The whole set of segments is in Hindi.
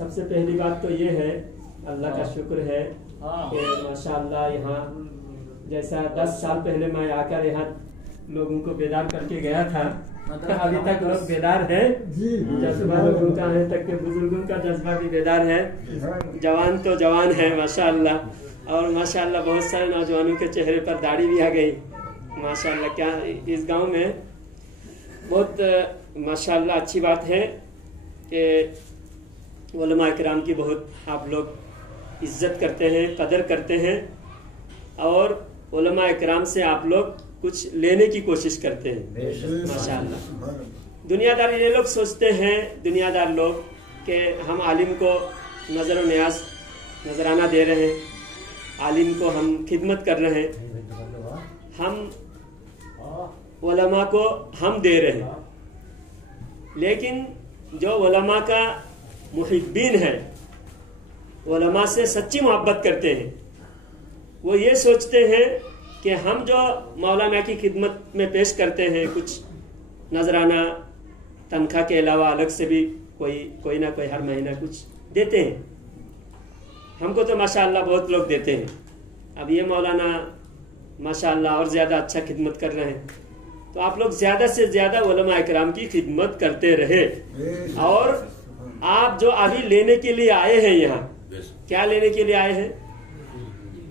सबसे पहली बात तो ये है, अल्लाह का शुक्र है कि माशाअल्लाह यहाँ जैसा 10 साल पहले मैं आकर यहाँ लोगों को बेदार करके गया था, अभी तक लोग बेदार है। जज्बा लोगों का है तक के बुजुर्गों का जज्बा भी बेदार है। जवान तो जवान है माशाअल्लाह, और माशाअल्लाह बहुत सारे नौजवानों के चेहरे पर दाढ़ी भी आ गई माशाअल्लाह। क्या इस गांव में बहुत माशाअल्लाह अच्छी बात है कि उलमा इकराम की बहुत आप लोग इज्जत करते हैं, कदर करते हैं, और उलमा इकराम से आप लोग कुछ लेने की कोशिश करते हैं माशाअल्लाह। दुनियादार ये लोग सोचते हैं, दुनियादार लोग, कि हम आलिम को नजर न्याज नजराना दे रहे हैं, आलिम को हम खिदमत कर रहे हैं, हम उलमा को हम दे रहे हैं। लेकिन जो उलमा का मुहिब्बीन है, उलमा से सच्ची मोहब्बत करते हैं, वो ये सोचते हैं कि हम जो मौलाना की खिदमत में पेश करते हैं, कुछ नजराना तनख्वाह के अलावा अलग से भी कोई ना कोई हर महीना कुछ देते हैं। हमको तो माशाअल्लाह बहुत लोग देते हैं। अब ये मौलाना माशाअल्लाह और ज्यादा अच्छा खिदमत कर रहे हैं, तो आप लोग ज्यादा से ज्यादा उलमा इकराम की खिदमत करते रहे। और आप जो अभी लेने के लिए आए हैं यहाँ, क्या लेने के लिए आए हैं?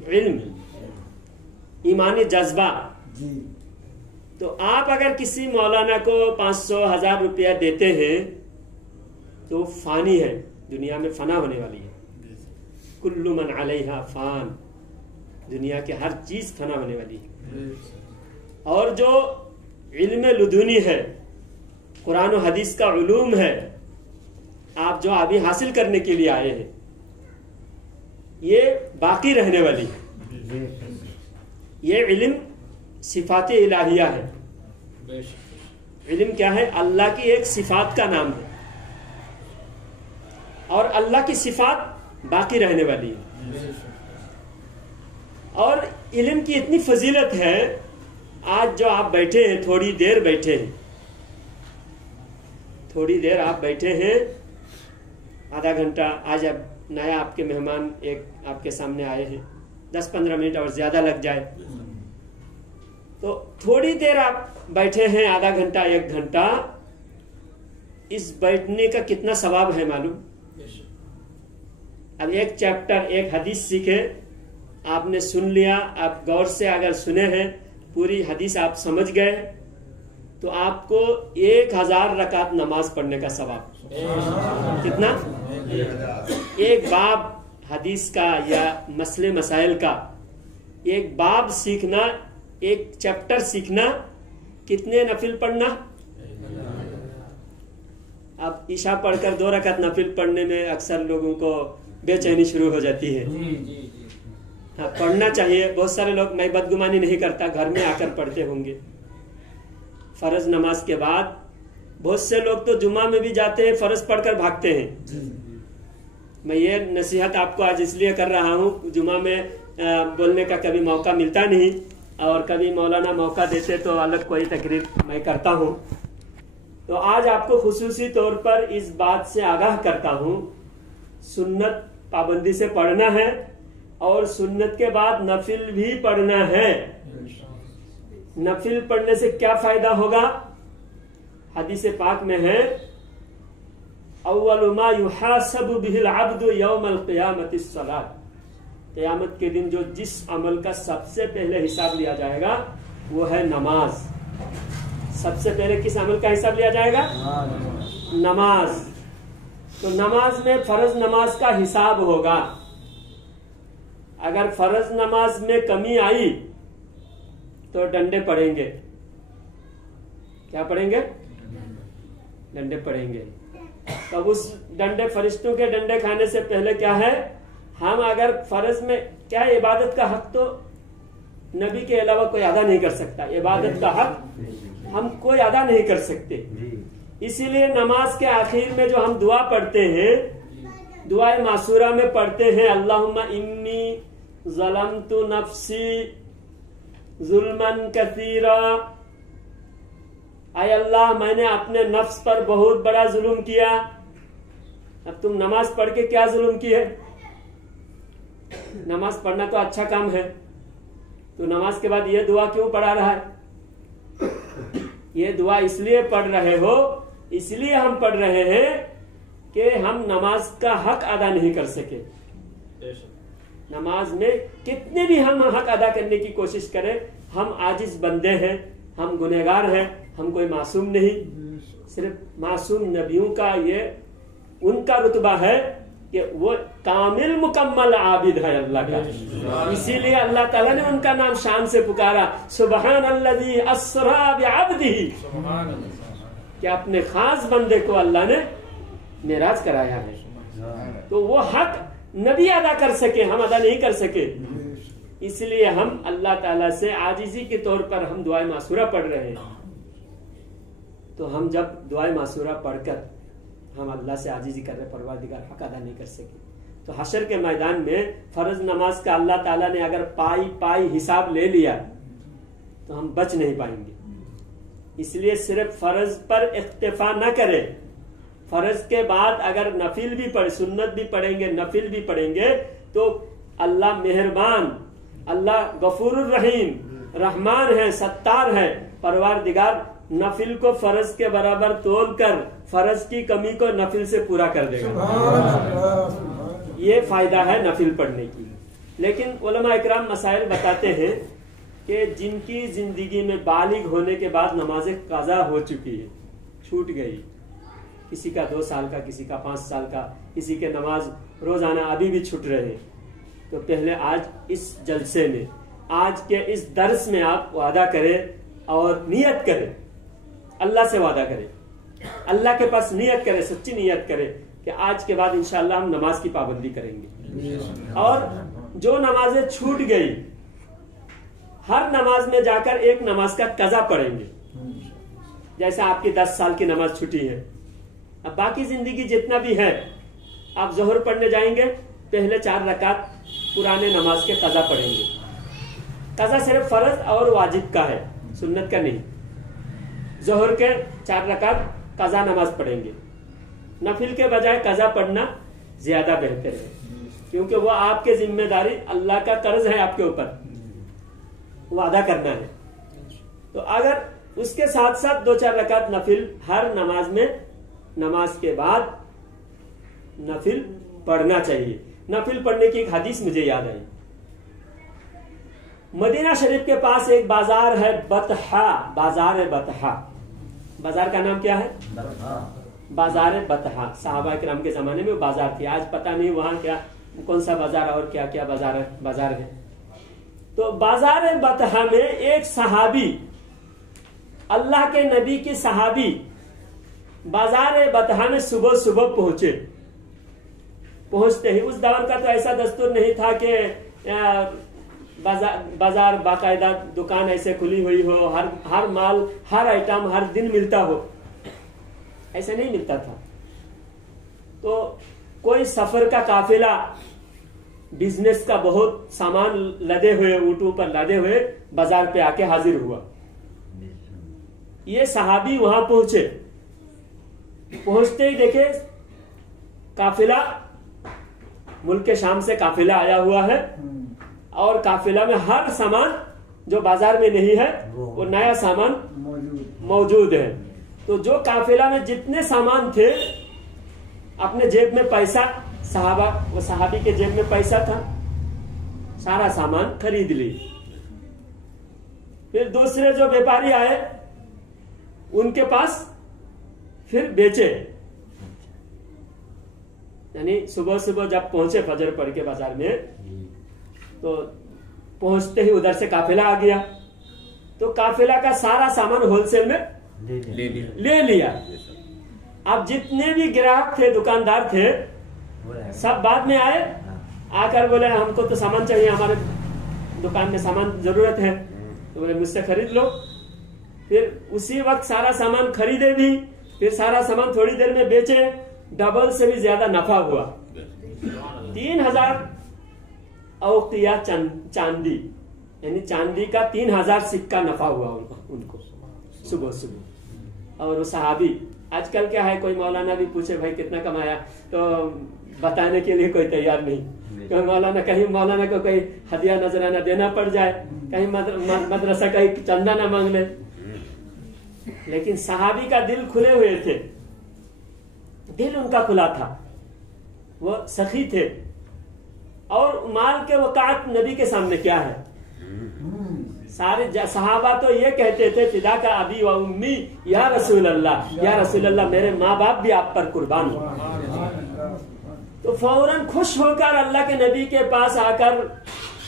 इल्म, ईमानी जज्बा। तो आप अगर किसी मौलाना को 500-1000 रुपया देते हैं तो फानी है, दुनिया में फना होने वाली है। कुल्लु मन अलैहा फान, दुनिया के हर चीज फना होने वाली है। और जो इल्म लुदुनी है, कुरान और हदीस का उलूम है, आप जो अभी हासिल करने के लिए आए हैं, ये बाकी रहने वाली है। ये इल्म सिफात इलाहिया है। इल्म क्या है? अल्लाह की एक सिफात का नाम है, और अल्लाह की सिफात बाकी रहने वाली है। और इल्म की इतनी फजीलत है, आज जो आप बैठे हैं, थोड़ी देर बैठे हैं, थोड़ी देर आप बैठे हैं, आधा घंटा, आज अब नया आपके मेहमान एक आपके सामने आए हैं, 10-15 मिनट और ज्यादा लग जाए, तो थोड़ी देर आप बैठे हैं, आधा घंटा 1 घंटा, इस बैठने का कितना सवाब है मालूम? अब एक चैप्टर, एक हदीस सीखे, आपने सुन लिया, आप गौर से अगर सुने हैं, पूरी हदीस आप समझ गए, तो आपको 1000 रकात नमाज पढ़ने का सवाब। कितना? एक बाब हदीस का या मसले मसाइल का एक बाब सीखना, एक चैप्टर सीखना, कितने नफिल पढ़ना? अब ईशा पढ़कर 2 रकात नफिल पढ़ने में अक्सर लोगों को बेचैनी शुरू हो जाती है। हाँ, पढ़ना चाहिए। बहुत सारे लोग, मैं बदगुमानी नहीं करता, घर में आकर पढ़ते होंगे। फर्ज नमाज के बाद बहुत से लोग तो जुम्मा में भी जाते हैं, फर्ज पढ़कर भागते हैं। मैं ये नसीहत आपको आज इसलिए कर रहा हूँ, जुम्मा में बोलने का कभी मौका मिलता नहीं, और कभी मौलाना मौका देते तो अलग कोई तकरीर मैं करता हूँ। तो आज आपको खुसूसी तौर पर इस बात से आगाह करता हूँ, सुन्नत पाबंदी से पढ़ना है, और सुन्नत के बाद नफिल भी पढ़ना है। नफिल पढ़ने से क्या फायदा होगा? हदीस पाक में है, अव्वलु मा युहासबु बिहिल अब्दु यौमल क़ियामति सलात। क़यामत के दिन जो जिस अमल का सबसे पहले हिसाब लिया जाएगा वो है नमाज। सबसे पहले किस अमल का हिसाब लिया जाएगा? नमाज। तो नमाज में फर्ज नमाज का हिसाब होगा। अगर फर्ज नमाज में कमी आई तो डंडे पड़ेंगे। क्या पड़ेंगे? डंडे पड़ेंगे। तब उस डंडे, फरिश्तों के डंडे खाने से पहले क्या है, हम अगर फर्ज में, क्या इबादत का हक तो नबी के अलावा कोई अदा नहीं कर सकता। इबादत का हक हम कोई अदा नहीं कर सकते। इसीलिए नमाज के आखिर में जो हम दुआ पढ़ते हैं, दुआ मासूरा में पढ़ते हैं, अल्लाहुम्मा इन्नी ज़लमतु नफ्सी जुल्मन कसीरा। आय अल्लाह, मैंने अपने नफ्स पर बहुत बड़ा जुल्म किया। अब तुम नमाज पढ़ के क्या जुल्म की है? नमाज पढ़ना तो अच्छा काम है, तो नमाज के बाद ये दुआ क्यों पढ़ा रहा है? ये दुआ इसलिए पढ़ रहे हो, इसलिए हम पढ़ रहे हैं कि हम नमाज का हक अदा नहीं कर सके। नमाज में कितने भी हम हक अदा करने की कोशिश करें, हम आजिज बंदे हैं, हम गुनहगार हैं, हम कोई मासूम नहीं। सिर्फ मासूम नबियों का ये उनका रुतबा है कि वो कामिल मुकम्मल आबिद है अल्लाह का। इसीलिए अल्लाह ताला ने उनका नाम शान से पुकारा, सुबहानल्लज़ी अस्रा बिअब्दिही, कि अपने खास बंदे को अल्लाह ने मेराज कराया है। तो वो हक नबी अदा कर सके, हम अदा नहीं कर सके। इसलिए हम अल्लाह ताला से आजिजी के तौर पर हम दुआए मासूरा पढ़ रहे हैं। तो हम जब दुआए मासूरा पढ़कर हम अल्लाह से आजिजी कर रहे, परवरदिगार हक अदा नहीं कर सके, तो हशर के मैदान में फर्ज नमाज का अल्लाह ताला ने अगर पाई पाई हिसाब ले लिया तो हम बच नहीं पाएंगे। इसलिए सिर्फ फर्ज पर इख्तिफा न करें, फर्ज के बाद अगर नफिल भी पढ़े, सुन्नत भी पढ़ेंगे, नफिल भी पढ़ेंगे, तो अल्लाह मेहरबान, अल्लाह गफूरुर रहीम, रहमान है, सत्तार है। परवरदिगार नफिल को फर्ज के बराबर तोल कर फर्ज की कमी को नफिल से पूरा कर देगा। ये फायदा है नफिल पढ़ने की। लेकिन उलमा इकराम मसाइल बताते हैं कि जिनकी जिंदगी में बालिग होने के बाद नमाज़ें कज़ा हो चुकी है, छूट गई, किसी का 2 साल का, किसी का 5 साल का, किसी के नमाज रोजाना अभी भी छूट रहे, तो पहले आज इस जलसे में, आज के इस दर्स में आप वादा करें और नियत करें, अल्लाह से वादा करें, अल्लाह के पास नियत करें, सच्ची नियत करें कि आज के बाद इंशाअल्लाह हम नमाज की पाबंदी करेंगे। और जो नमाजें छूट गई, हर नमाज में जाकर एक नमाज का कज़ा पढ़ेंगे। जैसे आपकी 10 साल की नमाज छूटी है, अब बाकी जिंदगी जितना भी है, आप जोहर पढ़ने जाएंगे, पहले 4 रकात पुराने नमाज के कज़ा पढ़ेंगे। कज़ा सिर्फ फर्ज और वाजिब का है, सुन्नत का नहीं। जोहर के 4 रकात कज़ा नमाज पढ़ेंगे। नफिल के बजाय कज़ा पढ़ना ज्यादा बेहतर है, क्योंकि वो आपके जिम्मेदारी, अल्लाह का कर्ज है आपके ऊपर, वो अदा करना है। तो अगर उसके साथ साथ 2-4 रकात नफिल हर नमाज में, नमाज के बाद नफिल पढ़ना चाहिए। नफिल पढ़ने की एक हदीस मुझे याद आई। मदीना शरीफ के पास एक बाजार है, बतहा, बाजार है बतहा। बाजार का नाम क्या है? बाजार है बतहा। सहाबा किराम के जमाने में वो बाजार थी, आज पता नहीं वहां क्या, कौन सा बाजार और क्या क्या बाजार है। तो बाजार है बतहा में एक सहाबी, अल्लाह के नबी की सहाबी, बाजार बतहा में सुबह सुबह पहुंचे। पहुंचते ही, उस दौर का तो ऐसा दस्तूर नहीं था कि बाजार बाकायदा दुकान ऐसे खुली हुई हो, हर माल, हर आइटम हर दिन मिलता हो, ऐसा नहीं मिलता था। तो कोई सफर का काफिला, बिजनेस का बहुत सामान लदे हुए, ऊंटों पर लदे हुए बाजार पे आके हाजिर हुआ। ये सहाबी वहां पहुंचे, पहुंचते ही देखे काफिला, मुल्क के शाम से काफिला आया हुआ है, और काफिला में हर सामान जो बाजार में नहीं है वो नया सामान मौजूद है। तो जो काफिला में जितने सामान थे, अपने जेब में पैसा, वो सहाबी के जेब में पैसा था, सारा सामान खरीद ली। फिर दूसरे जो व्यापारी आए, उनके पास फिर बेचे। यानी सुबह सुबह जब पहुंचे फजर पढ़ के बाजार में, तो पहुंचते ही उधर से काफिला आ गया। तो काफिला का सारा सामान होलसेल में ले लिया। अब जितने भी ग्राहक थे, दुकानदार थे, सब बाद में आए, आकर बोले हमको तो सामान चाहिए, हमारे दुकान में सामान जरूरत है। तो बोले मुझसे खरीद लो। फिर उसी वक्त सारा सामान खरीदे भी, फिर सारा सामान थोड़ी देर में बेचे, डबल से भी ज्यादा नफा हुआ। 3000 औकिया चांदी, यानी चांदी का 3000 सिक्का नफा हुआ उनको सुबह सुबह। और वो सहाबी आजकल क्या है, कोई मौलाना भी पूछे भाई कितना कमाया तो बताने के लिए कोई तैयार नहीं। कहीं मौलाना को कोई हदिया नजराना देना पड़ जाए, कहीं मदरसा का चंदा ना मांग ले। लेकिन सहाबी का दिल खुले हुए थे, दिल उनका खुला था, वो सखी थे। और माल के वक़ात नबी के सामने क्या है? सारे सहाबा तो ये कहते थे फिदा का अबी व उम्मी या रसूल अल्लाह, या रसूल अल्लाह मेरे माँ बाप भी आप पर कुर्बान हो। तो फौरन खुश होकर अल्लाह के नबी के पास आकर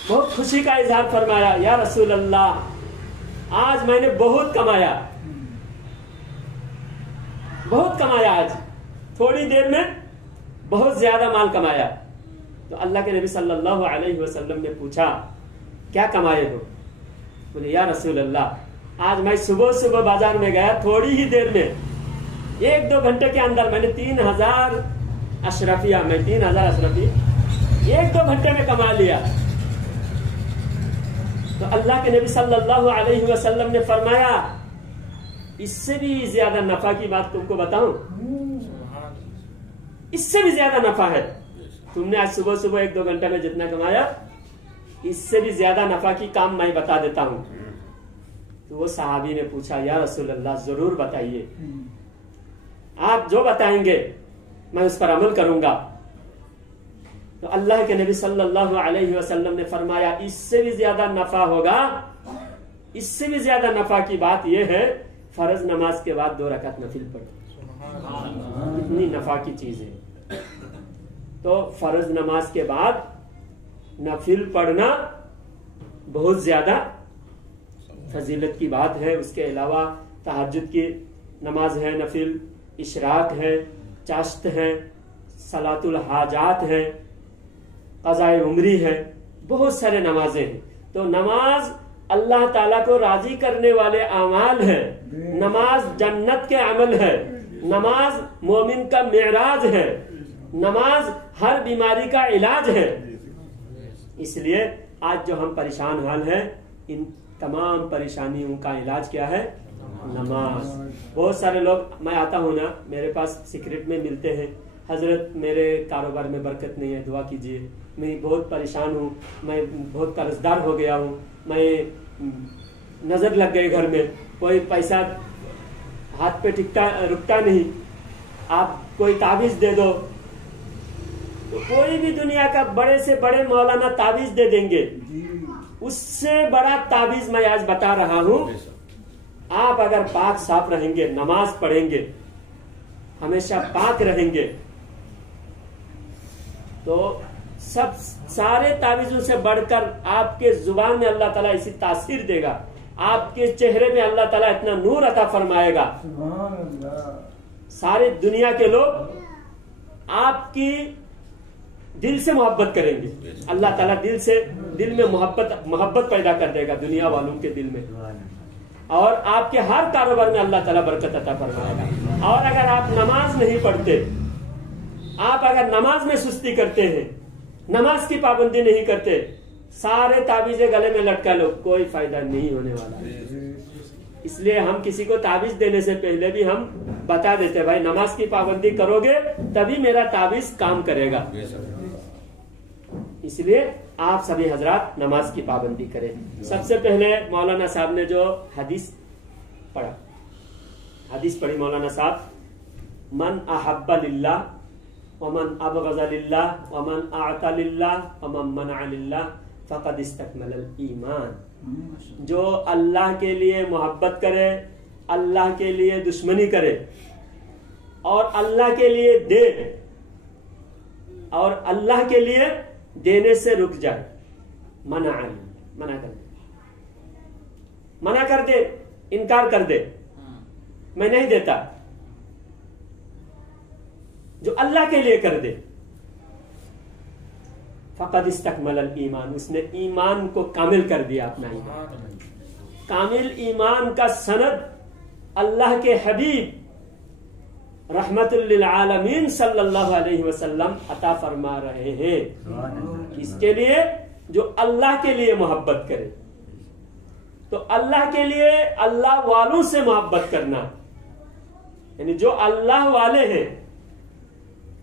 बहुत खुशी का इजहार फरमाया, या रसूल अल्लाह आज मैंने बहुत कमाया, बहुत कमाया, आज थोड़ी देर में बहुत ज्यादा माल कमाया। तो अल्लाह के नबी सल्लल्लाहु अलैहि वसल्लम ने पूछा क्या कमाए हो? बोले या रसूल अल्लाह आज मैं सुबह सुबह बाजार में गया, थोड़ी ही देर में 1-2 घंटे के अंदर मैंने 3000 अशरफिया, मैं 3000 अशरफी 1-2 घंटे में कमा लिया। तो अल्लाह के नबी सल्लल्लाहु अलैहि वसल्लम ने फरमाया इससे भी ज्यादा नफा की बात तुमको बताऊं, इससे भी ज्यादा नफा है। तुमने आज सुबह सुबह 1-2 घंटे में जितना कमाया, इससे भी ज्यादा नफा की काम मैं बता देता हूं। तो वो सहाबी ने पूछा या रसूल अल्लाह जरूर बताइए, आप जो बताएंगे मैं उस पर अमल करूंगा। तो अल्लाह के नबी सल्लल्लाहु अलैहि वसल्लम ने फरमाया इससे भी ज्यादा नफा होगा, इससे भी ज्यादा नफा की बात यह है फर्ज नमाज के बाद 2 रकात नफिल पढ़ो। इतनी नफा की चीज है। तो फर्ज नमाज के बाद नफिल पढ़ना बहुत ज्यादा फजीलत की बात है। उसके अलावा तहज्जुद की नमाज है, नफिल इशराक है, चाश्त है, सलातुल हाजात है, क़ज़ाए उम्री है, बहुत सारे नमाजें हैं। तो नमाज अल्लाह ताला को राजी करने वाले अमाल है, नमाज जन्नत के अमल है, नमाज मोमिन का मेराज है, नमाज हर बीमारी का इलाज है। इसलिए आज जो हम परेशान हाल हैं, इन तमाम परेशानियों का इलाज क्या है? नमाज। बहुत सारे लोग, मैं आता हूँ ना, मेरे पास सीक्रेट में मिलते हैं, हजरत मेरे कारोबार में बरकत नहीं है, दुआ कीजिए, मैं बहुत परेशान हूँ, मैं बहुत कर्जदार हो गया हूँ, मैं नजर लग गई घर में, कोई पैसा हाथ पे रुकता नहीं, आप कोई ताबीज दे दो। तो कोई भी दुनिया का बड़े से बड़े मौलाना ताबीज दे देंगे, उससे बड़ा ताबीज मैं आज बता रहा हूं। आप अगर पाक साफ रहेंगे, नमाज पढ़ेंगे, हमेशा पाक रहेंगे, तो सब सारे ताबीजों से बढ़कर आपके जुबान में अल्लाह ताला इसी तासीर देगा, आपके चेहरे में अल्लाह ताला इतना नूर अता फरमाएगा, सारे दुनिया के लोग आपकी दिल से मोहब्बत करेंगे। अल्लाह ताला दिल में मोहब्बत पैदा कर देगा दुनिया वालों के दिल में, और आपके हर कारोबार में अल्लाह ताला बरकत अता फरमाएगा। और अगर आप नमाज नहीं पढ़ते, आप अगर नमाज में सुस्ती करते हैं, नमाज की पाबंदी नहीं करते, सारे ताबीज़े गले में लटका लो, कोई फायदा नहीं होने वाला है। इसलिए हम किसी को ताबीज देने से पहले भी हम बता देते भाई नमाज की पाबंदी करोगे तभी मेरा ताबीज काम करेगा। इसलिए आप सभी हजरात नमाज की पाबंदी करें। सबसे पहले मौलाना साहब ने जो हदीस पढ़ी मौलाना साहब, मन अहब्बा लिल्लाह वमन अबग़ज़ा लिल्लाह वमन अअता लिल्लाह वमन मनअ लिल्लाह फ़क़द इस्तकमलल ईमान। जो अल्लाह के लिए मोहब्बत करे, अल्लाह के लिए दुश्मनी करे, और अल्लाह के लिए दे, और अल्लाह के लिए देने से रुक जाए, मना कर दे, इनकार कर दे, मैं नहीं देता, जो अल्लाह के लिए कर दे, फ़क़द इस्तकमलल ईमान, उसने ईमान को कामिल कर दिया। अपना ईमान, कामिल ईमान का सनद अल्लाह के हबीब रहमतुल लिल आलमीन सल्लल्लाहु अलैहि वसल्लम अता फरमा रहे हैं। इसके लिए जो अल्लाह के लिए मोहब्बत करे, तो अल्लाह के लिए अल्लाह वालों से मोहब्बत करना, यानी जो अल्लाह वाले हैं,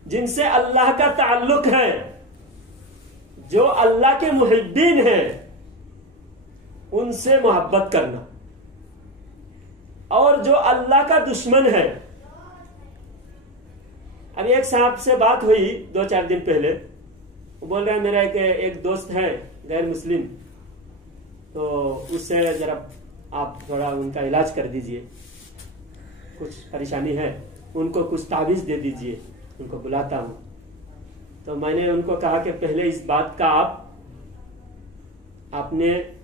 जिनसे अल्लाह का ताल्लुक है, जो अल्लाह के मुहिब्बीन हैं, उनसे मोहब्बत करना। और जो अल्लाह का दुश्मन है, अभी एक साहब से बात हुई 2-4 दिन पहले, वो बोल रहे हैं मेरा एक दोस्त है गैर मुस्लिम, तो उससे जरा आप थोड़ा उनका इलाज कर दीजिए, कुछ परेशानी है, उनको कुछ ताबीज दे दीजिए, उनको बुलाता हूं। तो मैंने उनको कहा कि पहले इस बात का आपने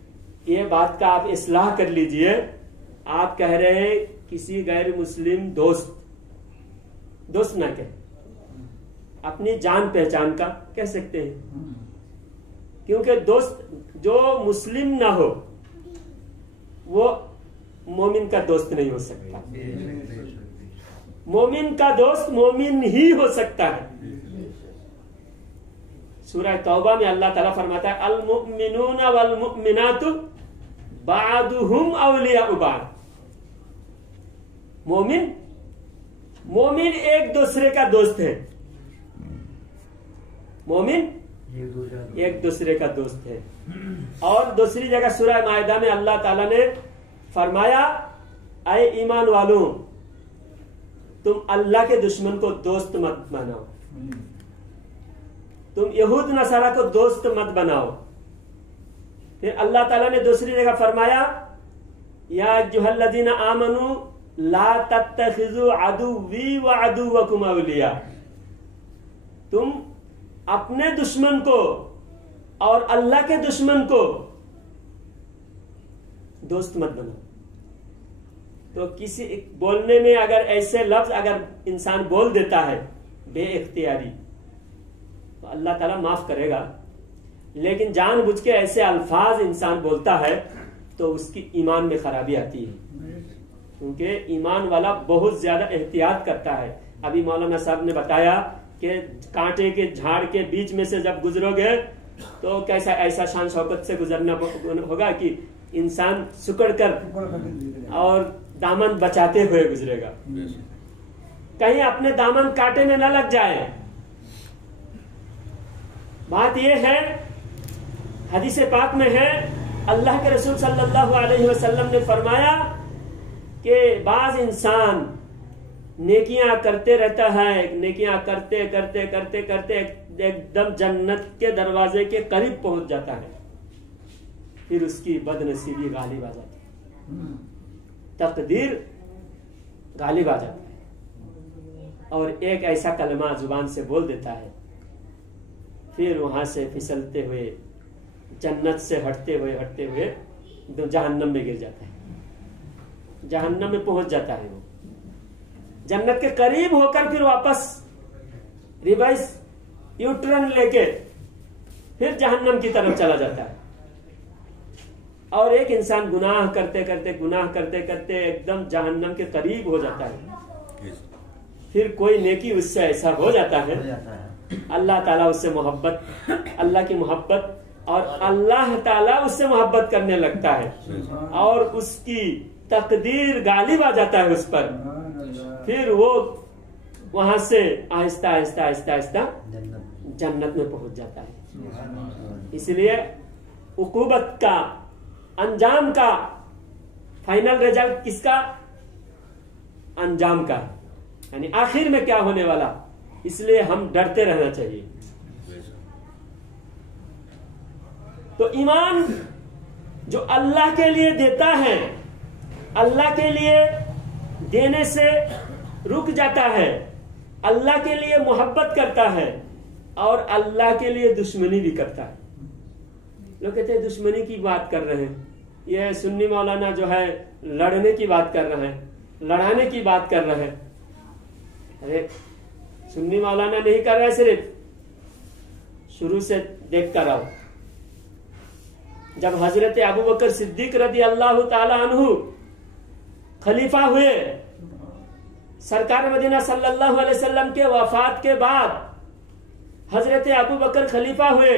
ये बात का आप इस्लाह कर लीजिए। आप कह रहे हैं किसी गैर मुस्लिम दोस्त ना कहे, अपनी जान पहचान का कह सकते हैं, क्योंकि दोस्त जो मुस्लिम ना हो वो मोमिन का दोस्त नहीं हो सकता। मोमिन का दोस्त मोमिन ही हो सकता है। सूरह तौबा में अल्लाह ताला फरमाता है अल मुमिनूना वल मुमिनातु बादुहुम औलियाउ बाद। मोमिन एक दूसरे का दोस्त है, मोमिन एक दूसरे का दोस्त है। और दूसरी जगह सूरह मायदा में अल्लाह ताला ने फरमाया ऐ ईमान वालों, तुम अल्लाह के दुश्मन को दोस्त मत बनाओ, तुम यहूद नसारा को दोस्त मत बनाओ। फिर अल्लाह ताला ने दूसरी जगह फरमाया या अय्युहल्लज़ीना आमनू ला तत्तखिज़ू अदुव्वी व अदुव्वकुम औलिया। तुम अपने दुश्मन को और अल्लाह के दुश्मन को दोस्त मत बनाओ। तो किसी बोलने में अगर ऐसे लफ्ज अगर इंसान बोल देता है बेइख्तियारी, तो अल्लाह ताला माफ करेगा, लेकिन जानबूझ के ऐसे अल्फाज इंसान बोलता है तो उसकी ईमान में खराबी आती है, क्योंकि ईमान वाला बहुत ज्यादा एहतियात करता है। अभी मौलाना साहब ने बताया कि कांटे के झाड़ के बीच में से जब गुजरोगे तो कैसा ऐसा शान शौकत से गुजरना होगा कि इंसान सुकड़ कर और दामन बचाते हुए गुजरेगा, कहीं अपने दामन कांटे में न लग जाए। बात यह है, हदीस पाक में है, अल्लाह के रसूल सल्लल्लाहु अलैहि वसल्लम ने फरमाया कि बाज इंसान नेकियां करते रहता है, नेकियां करते करते करते करते एकदम जन्नत के दरवाजे के करीब पहुंच जाता है, फिर उसकी बदनसीबी गालिब आ जाती है, तकदीर गालिब आ जाता है और एक ऐसा कलमा जुबान से बोल देता है, फिर वहां से फिसलते हुए जन्नत से हटते हुए तो जहन्नम में गिर जाता है, जहन्नम में पहुंच जाता है। वो जन्नत के करीब होकर फिर वापस रिवर्स यू टर्न लेके फिर जहन्नम की तरफ चला जाता है। और एक इंसान गुनाह करते करते एकदम जहन्नम के करीब हो जाता है, फिर कोई नेकी उससे ऐसा हो जाता है, अल्लाह ताला उससे मोहब्बत, अल्लाह की मोहब्बत और अल्लाह ताला उससे मोहब्बत करने लगता है और उसकी तकदीर गालिब आ जाता है उस पर, फिर वो वहां से आहिस्ता आहिस्ता आहिस्ता आहिस्ता जन्नत में पहुंच जाता है। इसलिए उकूबत का अंजाम का फाइनल रिजल्ट किसका? अंजाम का, यानी आखिर में क्या होने वाला, इसलिए हम डरते रहना चाहिए। तो ईमान जो अल्लाह के लिए देता है, अल्लाह के लिए देने से रुक जाता है, अल्लाह के लिए मोहब्बत करता है और अल्लाह के लिए दुश्मनी भी करता है। लोग कहते हैं दुश्मनी की बात कर रहे हैं, ये सुन्नी मौलाना जो है लड़ने की बात कर रहे हैं, लड़ाने की बात कर रहे हैं। अरे सुन्नी मौलाना नहीं कर रहा है, सिर्फ शुरू से देख कर आओ। जब हजरत अबू बकर सिद्दीक रदी अल्लाह ताला अन्हु खलीफा हुए, सरकार मदीना सल्लल्लाहु अलैहि वसल्लम के वफात के बाद हजरत अबू बकर खलीफा हुए,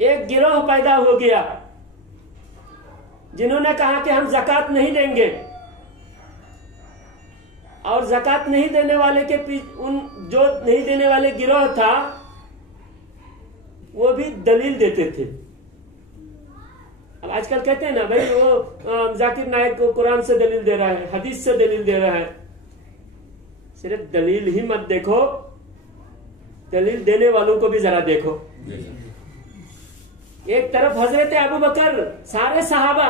एक गिरोह पैदा हो गया जिन्होंने कहा कि हम ज़कात नहीं देंगे। और ज़कात नहीं देने वाले के उन जो नहीं देने वाले गिरोह था वो भी दलील देते थे। अब आजकल कहते हैं ना भाई वो जाकिर नायक को कुरान से दलील दे रहा है, हदीस से दलील दे रहा है। सिर्फ दलील ही मत देखो, दलील देने वालों को भी जरा देखो। एक तरफ हजरत अबू बकर, सारे सहाबा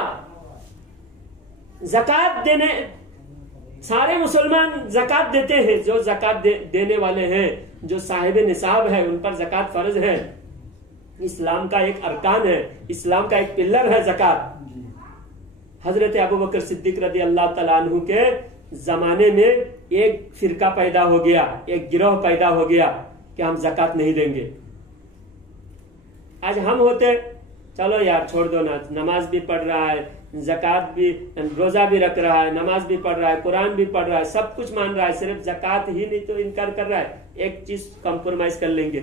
जकात देने, सारे मुसलमान जकात देते हैं। जो जकात देने वाले हैं, जो साहिब निसाब है, उन पर जकात फर्ज है। इस्लाम का एक अरकान है, इस्लाम का एक पिल्लर है जकात। हजरत अबू बकर सिद्दीक रज़ी अल्लाह तआला अन्हु के जमाने में एक फिरका पैदा हो गया, एक गिरोह पैदा हो गया कि हम जकात नहीं देंगे। आज हम होते चलो यार छोड़ दो ना, नमाज भी पढ़ रहा है, जकात भी, रोजा भी रख रहा है, नमाज भी पढ़ रहा है, कुरान भी पढ़ रहा है, सब कुछ मान रहा है, सिर्फ जकात ही नहीं तो इनकार कर रहा है। एक चीज कंप्रोमाइज कर लेंगे।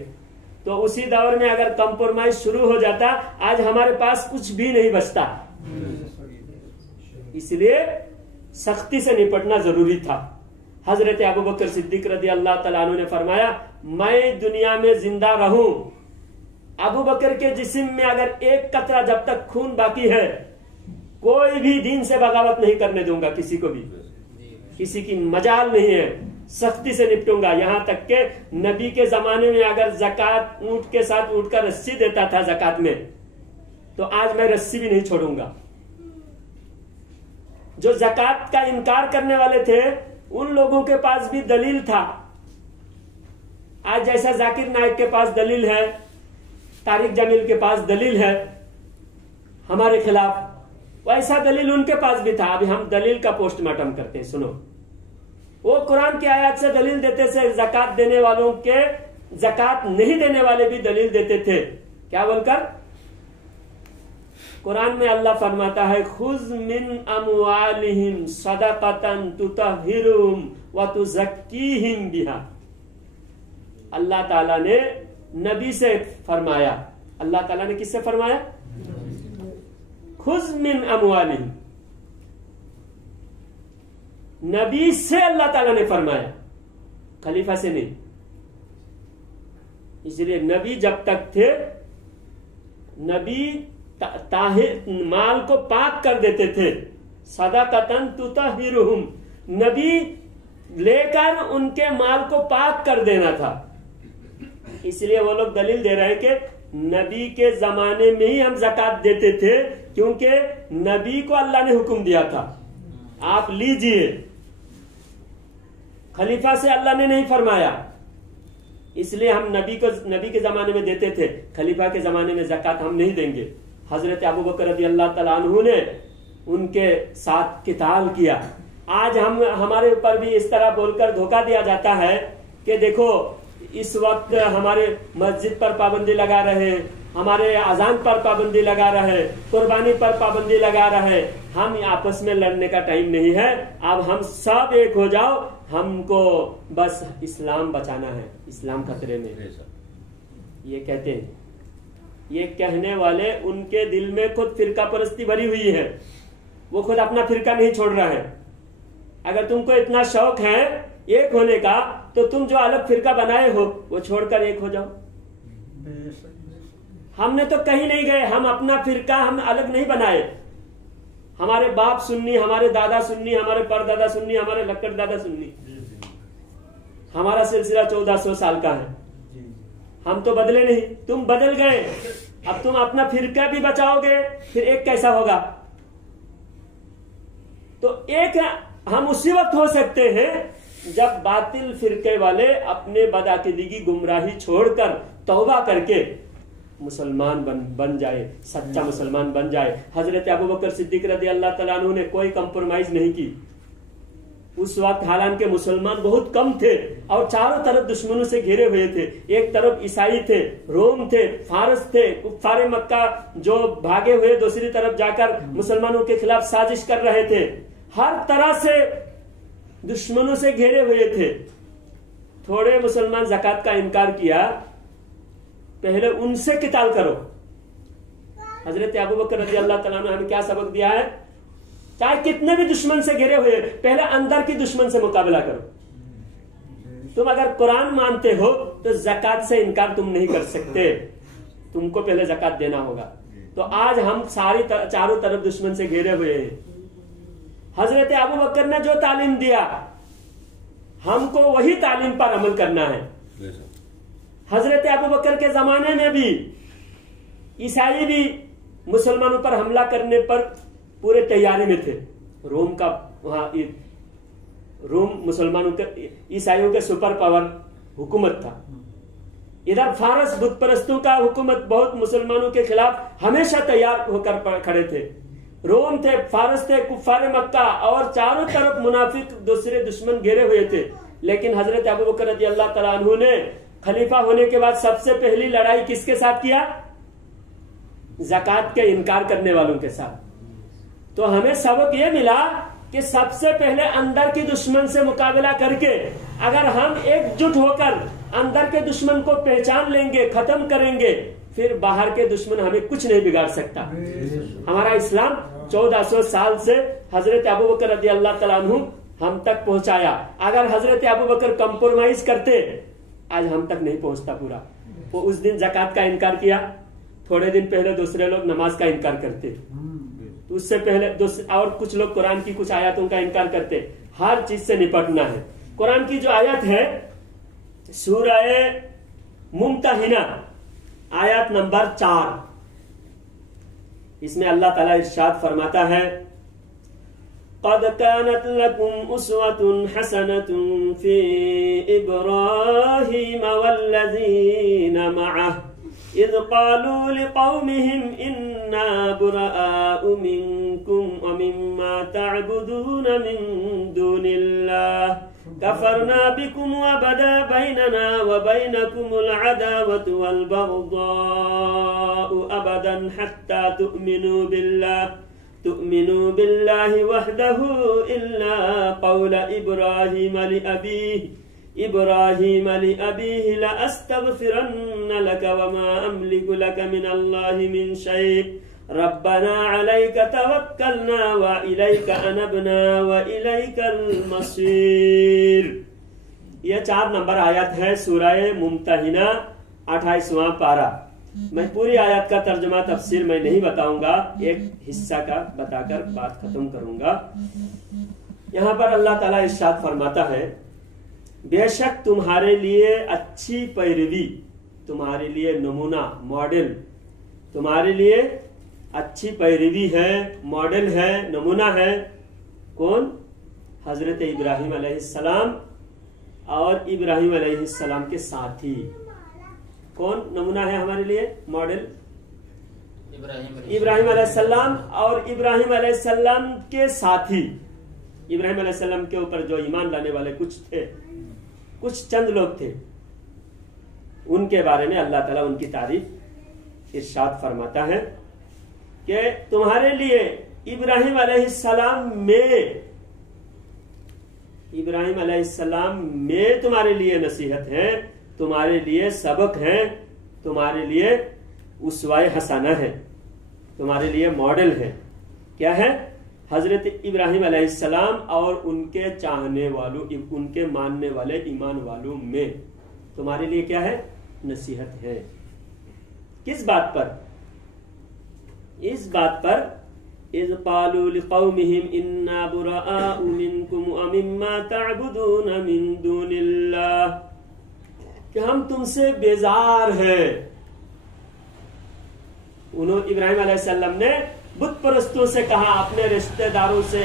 तो उसी दौर में अगर कंप्रोमाइज शुरू हो जाता, आज हमारे पास कुछ भी नहीं बचता। इसलिए सख्ती से निपटना जरूरी था। हजरत अबू बकर सिद्दीक रज़ी अल्लाह तआला अन्हु ने फरमाया, मैं दुनिया में जिंदा रहूं, अबू बकर के जिस्म में अगर एक कतरा जब तक खून बाकी है, कोई भी दीन से बगावत नहीं करने दूंगा, किसी को भी, किसी की मजाल नहीं है, सख्ती से निपटूंगा। यहां तक के नबी के जमाने में अगर जकात ऊंट के साथ ऊंट का रस्सी देता था जकात में, तो आज मैं रस्सी भी नहीं छोड़ूंगा। जो जकात का इनकार करने वाले थे, उन लोगों के पास भी दलील था। आज जैसा जाकिर नायक के पास दलील है, तारिक जमील के पास दलील है हमारे खिलाफ, वैसा दलील उनके पास भी था। अभी हम दलील का पोस्टमार्टम करते हैं। सुनो, वो कुरान की आयत से दलील देते थे, जकात देने वालों के, जकात नहीं देने वाले भी दलील देते थे। क्या बोलकर? कुरान में अल्लाह फरमाता है, खुज़ मिन अमवालिहिम सदक़तन तुतहिरुहुम व तुज़क्कीहिम बिहा। अल्लाह ताला ने नबी से फरमाया। अल्लाह ताला ने किससे फरमाया? खुज़ मिन अमवालिहिम, नबी से अल्लाह ताला ने फरमाया, खलीफा से नहीं। इसलिए नबी जब तक थे, नबी माल को पाक कर देते थे। सदाकतन तुतहिरुहुम, नबी लेकर उनके माल को पाक कर देना था। इसलिए वो लोग दलील दे रहे हैं कि नबी के जमाने में ही हम जकात देते थे, क्योंकि नबी को अल्लाह ने हुक्म दिया था, आप लीजिए। खलीफा से अल्लाह ने नहीं फरमाया, इसलिए हम नबी के जमाने में देते थे, खलीफा के जमाने में जकात हम नहीं देंगे। हजरत अबू बकर रज़ी अल्लाह तआला अन्हु ने उनके साथ किताल किया। आज हमारे ऊपर भी इस तरह बोलकर धोखा दिया जाता है कि देखो इस वक्त हमारे मस्जिद पर पाबंदी लगा रहे, हमारे अजान पर पाबंदी लगा रहे, कुर्बानी पर पाबंदी लगा रहे। हम आपस में लड़ने का टाइम नहीं है, अब हम सब एक हो जाओ, हमको बस इस्लाम बचाना है, इस्लाम खतरे में। ये कहते हैं, ये कहने वाले उनके दिल में खुद फिरका परस्ती भरी हुई है, वो खुद अपना फिरका नहीं छोड़ रहा है। अगर तुमको इतना शौक है एक होने का, तो तुम जो अलग फिरका बनाए हो वो छोड़कर एक हो जाओ। हमने तो कहीं नहीं गए, हम अपना फिरका हम अलग नहीं बनाए। हमारे बाप सुन्नी, हमारे दादा सुन्नी, हमारे परदादा सुन्नी, हमारे लक्कड़ दादा सुन्नी, हमारा सिलसिला 1400 साल का है। हम तो बदले नहीं, तुम बदल गए। अब तुम अपना फिरका भी बचाओगे, फिर एक कैसा होगा? तो एक हम उसी वक्त हो सकते हैं जब बातिल फिरके वाले अपने बदअकीदगी गुमराही छोड़कर तौबा करके मुसलमान बन जाए, सच्चा मुसलमान बन जाए। हजरत अबू बकर सिद्दीक रज़ी अल्लाह तआला अन्हु ने कोई कंप्रोमाइज नहीं की उस वक्त, हालांकि मुसलमान बहुत कम थे और चारों तरफ दुश्मनों से घिरे हुए थे। एक तरफ ईसाई थे, रोम थे, फारस थे, कुफ्फारे मक्का जो भागे हुए दूसरी तरफ जाकर मुसलमानों के खिलाफ साजिश कर रहे थे। हर तरह से दुश्मनों से घिरे हुए थे। थोड़े मुसलमान ज़कात का इनकार किया, पहले उनसे किताल करो। हजरत अबू बकर रज़ी अल्लाह तआला ने हमें क्या सबक दिया है? चाहे कितने भी दुश्मन से घिरे हुए, पहले अंदर की दुश्मन से मुकाबला करो। तुम अगर कुरान मानते हो तो ज़कात से इनकार तुम नहीं कर सकते, तुमको पहले ज़कात देना होगा। तो आज हम चारों तरफ दुश्मन से घेरे हुए हैं। हजरत अबू बकर ने जो तालीम दिया, हमको वही तालीम पर अमल करना है। हजरत अबू बकर के जमाने में भी ईसाई भी मुसलमानों पर हमला करने पर पूरे तैयारी में थे। रोम का रोम मुसलमानों के, ईसाइयों के सुपर पावर हुकूमत था। इधर फारस बुत परस्तों का हुकूमत बहुत मुसलमानों के खिलाफ हमेशा तैयार होकर खड़े थे। रोम थे, फारस थे, कुफार मक्का और चारों तरफ मुनाफिक दूसरे दुश्मन घेरे हुए थे। लेकिन हजरत अबू बकर रज़ी अल्लाह तआला अन्हु ने खलीफा होने के बाद सबसे पहली लड़ाई किसके साथ किया? ज़कात के इनकार करने वालों के साथ। तो हमें सबक यह मिला कि सबसे पहले अंदर की दुश्मन से मुकाबला करके अगर हम एकजुट होकर अंदर के दुश्मन को पहचान लेंगे, खत्म करेंगे, फिर बाहर के दुश्मन हमें कुछ नहीं बिगाड़ सकता। हमारा इस्लाम 1400 साल से हजरत अबू बकर रज़ी अल्लाह तआला अन्हु हम तक पहुंचाया। अगर हजरत अबू बकर कंप्रोमाइज करते, आज हम तक नहीं पहुंचता पूरा। वो उस दिन ज़कात का इनकार किया, थोड़े दिन पहले दूसरे लोग नमाज का इनकार करते, उससे पहले और कुछ लोग कुरान की कुछ आयतों का इनकार करते। हर चीज से निपटना है। कुरान की जो आयत है सूरह मुम्तहिना आयत नंबर 4, इसमें अल्लाह ताला इरशाद फरमाता है, क़द कानत लकुम उस्वतुन हसनतुन फी इब्राहीम वल्लज़ीना मअह इज़ क़ालू लिक़ौमिहिम इन्ना बुराअउ मिनकुम व मिम्मा तअबुदून मिन दूनिल्लाह कफरना बिकुम व बदा बैनना व बैनकुमुल अदावतु वल बग़दाउ अबदन हत्ता तु'मिनू बिल्लाहि वहदहु इल्ला क़ौल इब्राहीम लिअबीहि लअस्तग़फिरन्न लक वमा अमलिकु लक मिनल्लाहि मिन शै रब्बना अलैका तवक्कलना व इलैका अनबना व इलैकल मसीर। यह 4 नंबर आयत है सूरह मुम्तहिना 28वां पारा। मैं पूरी आयत का तर्जुमा तफसीर मैं नहीं बताऊंगा, एक हिस्सा का बताकर बात खत्म करूंगा। यहाँ पर अल्लाह ताला इरशाद फरमाता है, बेशक तुम्हारे लिए अच्छी पैरवी, तुम्हारे लिए नमूना, मॉडल, तुम्हारे लिए अच्छी पैरवी है, मॉडल है, नमूना है। कौन? हजरत इब्राहिम अलैहिस्सलाम और इब्राहिम अलैहिस्सलाम के साथी। कौन नमूना है हमारे लिए, मॉडल? इब्राहिम अलैहिस्सलाम और इब्राहिम अलैहिस्सलाम के साथी। इब्राहिम अलैहिस्सलाम के ऊपर जो ईमान लाने वाले कुछ थे, कुछ चंद लोग थे, उनके बारे में अल्लाह ताला उनकी तारीफ इरशाद फरमाता है कि तुम्हारे लिए इब्राहिम अलैहिस्सलाम में तुम्हारे लिए नसीहत है, तुम्हारे लिए सबक है, तुम्हारे लिए उस्वा हसना है, तुम्हारे लिए मॉडल है। क्या है? हजरत इब्राहिम अलैहिस्सलाम और उनके चाहने वालों, उनके मानने वाले ईमान वालों में तुम्हारे लिए क्या है? नसीहत है। किस बात पर? इस बात पर, इज़ क़ालू लिक़ौमिहिम इन्ना बुराअउ मिनकुम व मिम्मा तअबुदून मिन दूनिल्लाह, कि हम तुमसे बेजार हैं। उन्होंने, इब्राहिम अलैहिस्सलाम ने बुत परस्तों से कहा, अपने रिश्तेदारों से,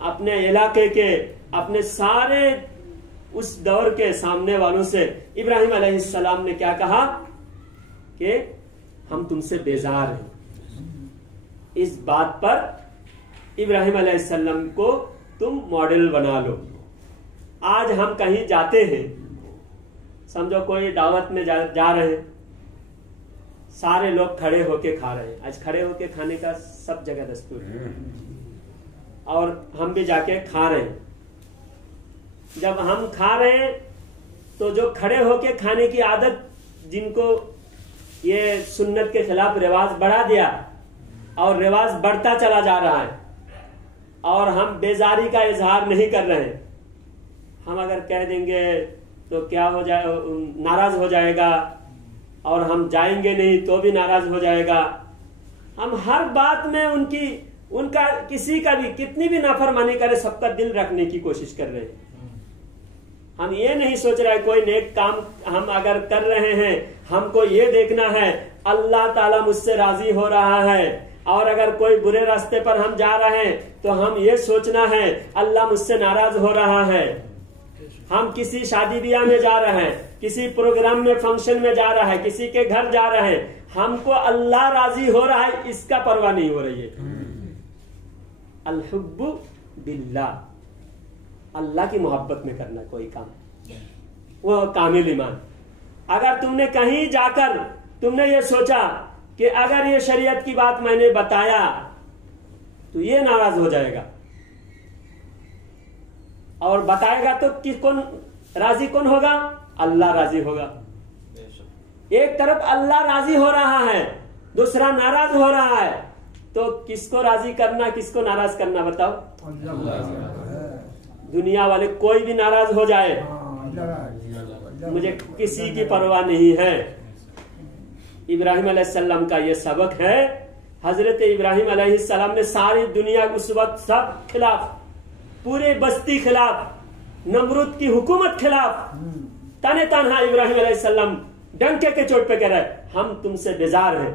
अपने इलाके के, अपने सारे उस दौर के सामने वालों से इब्राहिम अलैहिस्सलाम ने क्या कहा कि हम तुमसे बेजार हैं। इस बात पर इब्राहिम अलैहिस्सलाम को तुम मॉडल बना लो। आज हम कहीं जाते हैं, समझो कोई दावत में जा रहे हैं, सारे लोग खड़े होके खा रहे हैं। आज खड़े होके खाने का सब जगह दस्तूर है और हम भी जाके खा रहे हैं। जब हम खा रहे हैं तो जो खड़े होके खाने की आदत, जिनको ये सुन्नत के खिलाफ रिवाज बढ़ा दिया, और रिवाज बढ़ता चला जा रहा है और हम बेजारी का इजहार नहीं कर रहे हैं। हम अगर कह देंगे तो क्या हो जाए, नाराज हो जाएगा, और हम जाएंगे नहीं तो भी नाराज हो जाएगा। हम हर बात में उनका किसी का भी कितनी भी नाफरमानी करे सबका दिल रखने की कोशिश कर रहे हैं। हम ये नहीं सोच रहे कोई नेक काम हम अगर कर रहे हैं, हमको ये देखना है अल्लाह ताला मुझसे राजी हो रहा है, और अगर कोई बुरे रास्ते पर हम जा रहे हैं तो हम ये सोचना है अल्लाह मुझसे नाराज हो रहा है। हम किसी शादी ब्याह में जा रहे हैं, किसी प्रोग्राम में, फंक्शन में जा रहा है, किसी के घर जा रहे हैं, हमको अल्लाह राजी हो रहा है इसका परवाह नहीं हो रही है। अल-हुब्बु बिल्लाह, अल्लाह की मोहब्बत में करना कोई काम, वो कामिल ईमान। अगर तुमने कहीं जाकर तुमने ये सोचा कि अगर ये शरीयत की बात मैंने बताया तो ये नाराज हो जाएगा, और बताएगा तो कौन राजी कौन होगा? अल्लाह राजी होगा। एक तरफ अल्लाह राजी हो रहा है, दूसरा नाराज हो रहा है, तो किसको राजी करना किसको नाराज करना बताओ? दुनिया वाले कोई भी नाराज हो जाए मुझे किसी की परवाह नहीं है। इब्राहिम अलैहिस्सलाम का ये सबक है। हजरत इब्राहिम अलैहिस्सलाम ने सारी दुनिया उस वक्त सब खिलाफ, पूरे बस्ती खिलाफ, नमरूद की हुकूमत खिलाफ, तने तनहा इब्राहिम अलैहिस्सलाम डंके के चोट पे कह रहे हम तुमसे बेजार हैं,